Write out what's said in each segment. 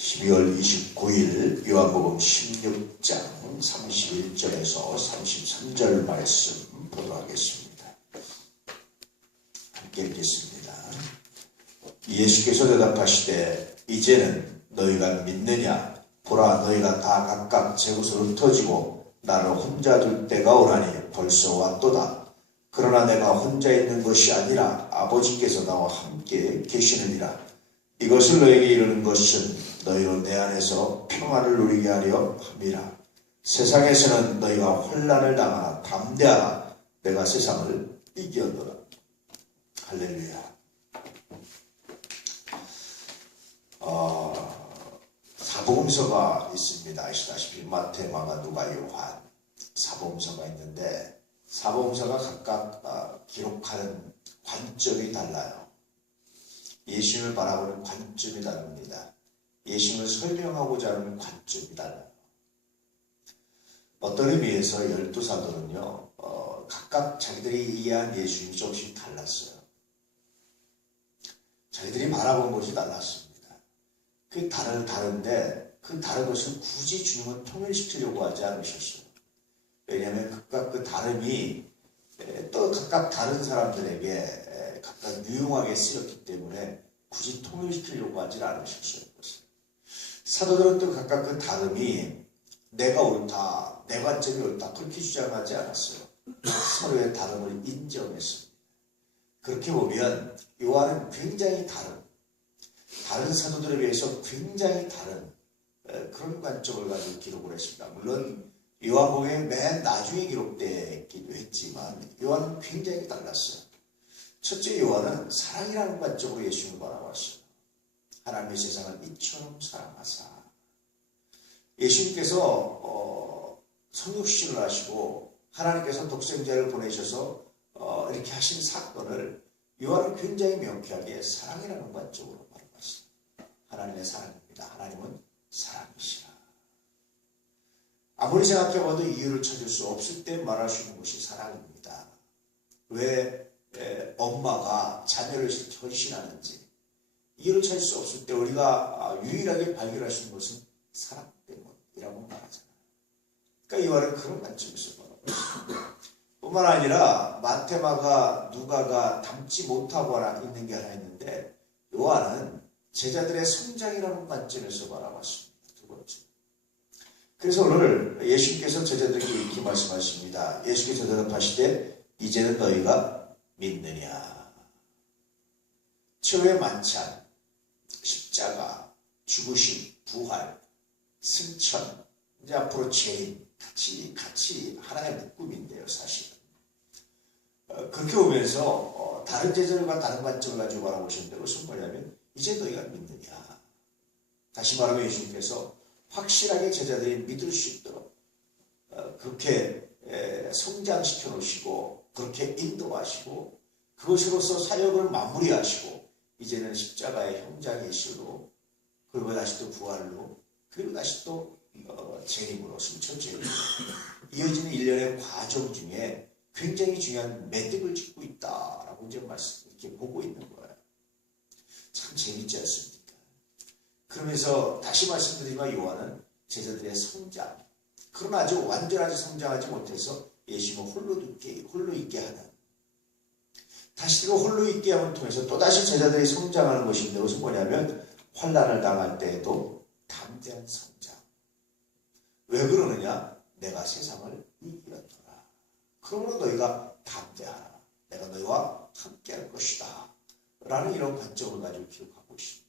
12월 29일 요한복음 16장 31절에서 33절 말씀 보도록 하겠습니다. 함께 읽겠습니다. 예수께서 대답하시되 이제는 너희가 믿느냐? 보라, 너희가 다 각각 제 곳으로 흩어지고 나를 혼자 둘 때가 오라니 벌써 왔도다. 그러나 내가 혼자 있는 것이 아니라 아버지께서 나와 함께 계시느니라. 이것을 너에게 이르는 것은 너희로 내 안에서 평화를 누리게 하려 함이라. 세상에서는 너희가 혼란을 당하나 담대하라. 내가 세상을 이겼노라. 할렐루야. 사복음서가 있습니다. 아시다시피 마태, 마가, 누가, 요한 사복음서가 있는데 사복음서가 각각 기록하는 관점이 달라요. 예수님을 바라보는 관점이 다릅니다. 예수님을 설명하고자 하는 관점이 달라요. 어떤 의미에서 12사도는요, 각각 자기들이 이해한 예수님이 조금씩 달랐어요. 자기들이 바라본 것이 달랐습니다. 그 다른데 그 다른 것을 굳이 주님은 통일시키려고 하지 않으셨어요. 왜냐하면 각각 그 다름이 또 각각 다른 사람들에게 각각 유용하게 쓰였기 때문에 굳이 통일시키려고 하지 않으셨어요. 사도들은 또 각각 그 다름이 내가 옳다, 내 관점이 옳다 그렇게 주장하지 않았어요. 서로의 다름을 인정했습니다. 그렇게 보면 요한은 굉장히 다른 사도들에 비해서 굉장히 다른 그런 관점을 가지고 기록을 했습니다. 물론 요한복음에 맨 나중에 기록되기도 했지만 요한은 굉장히 달랐어요. 첫째, 요한은 사랑이라는 관점으로 예수님을 바라봤어요. 하나님의 세상을 이처럼 사랑하사. 예수님께서 성육신을 하시고 하나님께서 독생자를 보내셔서 이렇게 하신 사건을 요한은 굉장히 명쾌하게 사랑이라는 관점으로 바라봤어요. 하나님의 사랑입니다. 하나님은 사랑이시라. 아무리 생각해봐도 이유를 찾을 수 없을 때 말할 수 있는 것이 사랑입니다. 왜 엄마가 자녀를 헌신하는지 이유를 찾을 수 없을 때 우리가 유일하게 발견할 수 있는 것은 사랑 때문이라고 말하잖아요. 그러니까 요한은 그런 관점에서 바라봤어요. 뿐만 아니라 마태, 마가, 누가가 담지 못하고 있는 게 하나 있는데 요한은 제자들의 성장이라는 관점에서 바라봤습니다. 두 번째. 그래서 오늘 예수님께서 제자들에게 이렇게 말씀하십니다. 예수께서 대답하시되 이제는 너희가 믿느냐. 최후의 만찬, 십자가, 죽으심, 부활, 승천, 이제 앞으로 재림, 같이 하나의 묶음인데요, 사실은. 그렇게 보면서 다른 제자들과 다른 관점을 가지고 바라보셨는데 그것은 뭐냐면 이제 너희가 믿느냐. 다시 말하면 예수님께서 확실하게 제자들이 믿을 수 있도록 그렇게 성장시켜 놓으시고 그렇게 인도하시고 그것으로서 사역을 마무리하시고 이제는 십자가의 현장이시로 그리고 다시 또 부활로 그리고 다시 또 재림으로 승천재림으로 이어지는 일련의 과정 중에 굉장히 중요한 매듭을 짓고 있다라고 이제 이렇게 보고 있는 거예요. 참 재밌지 않습니까? 그러면서 다시 말씀드리지만 요한은 제자들의 성장, 그러나 아주 완전하게 성장하지 못해서 예수님을 홀로 있게 하는, 다시 그 홀로 있게 함을 통해서 또다시 제자들이 성장하는 것인데 그것은 뭐냐면 환난을 당할 때에도 담대한 성장. 왜 그러느냐? 내가 세상을 이겼노라. 그러므로 너희가 담대하라. 내가 너희와 함께 할 것이다. 라는 이런 관점을 가지고 기록하고 있습니다.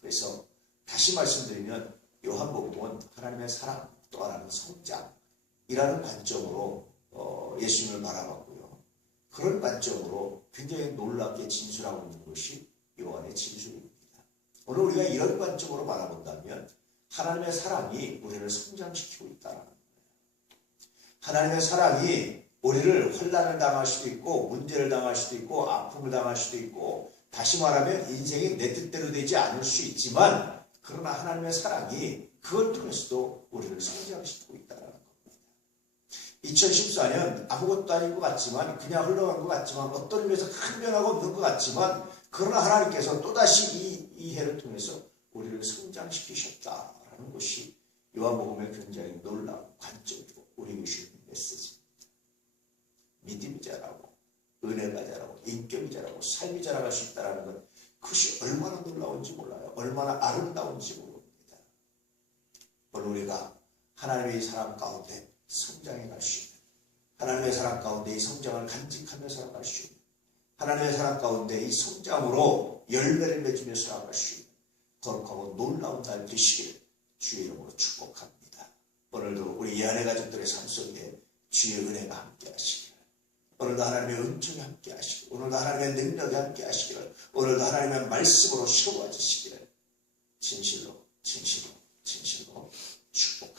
그래서 다시 말씀드리면 요한복음은 하나님의 사랑 또 하나는 성장이라는 관점으로 예수님을 바라봤고요. 그런 관점으로 굉장히 놀랍게 진술하고 있는 것이 요한의 진술입니다. 오늘 우리가 이런 관점으로 바라본다면 하나님의 사랑이 우리를 성장시키고 있다는 거예요. 하나님의 사랑이 우리를 혼란을 당할 수도 있고 문제를 당할 수도 있고 아픔을 당할 수도 있고 다시 말하면 인생이 내 뜻대로 되지 않을 수 있지만 그러나 하나님의 사랑이 그걸 통해서도 우리를 성장시키고 있다는 겁니다. 2014년 아무것도 아닌 것 같지만 그냥 흘러간 것 같지만 어떤 의미에서 큰 변화가 없는 것 같지만 그러나 하나님께서 또다시 이 해를 통해서 우리를 성장시키셨다라는 것이 요한복음의 굉장히 놀라운 관점이고 우리에게 주는 메시지입니다. 믿음이 자라고 은혜가 자라고 인격이 자라고 삶이 자라갈 수 있다는 것, 그것이 얼마나 놀라운지 몰라요. 얼마나 아름다운지 모릅니다. 오늘 우리가 하나님의 사랑 가운데 성장해 갈 수 있는, 하나님의 사랑 가운데 이 성장을 간직하며 살아갈 수 있는, 하나님의 사랑 가운데 이 성장으로 열매를 맺으며 살아갈 수 있는 거룩하고 놀라운 날 되시길 주의 이름으로 축복합니다. 오늘도 우리 예언의 가족들의 삶 속에 주의 은혜가 함께 하시기를, 오늘도 하나님의 은총이 함께 하시기를, 오늘도 하나님의 능력이 함께 하시기를, 오늘도 하나님의 말씀으로 세워지시기를 진실로 진실로 진실로 축복합니다.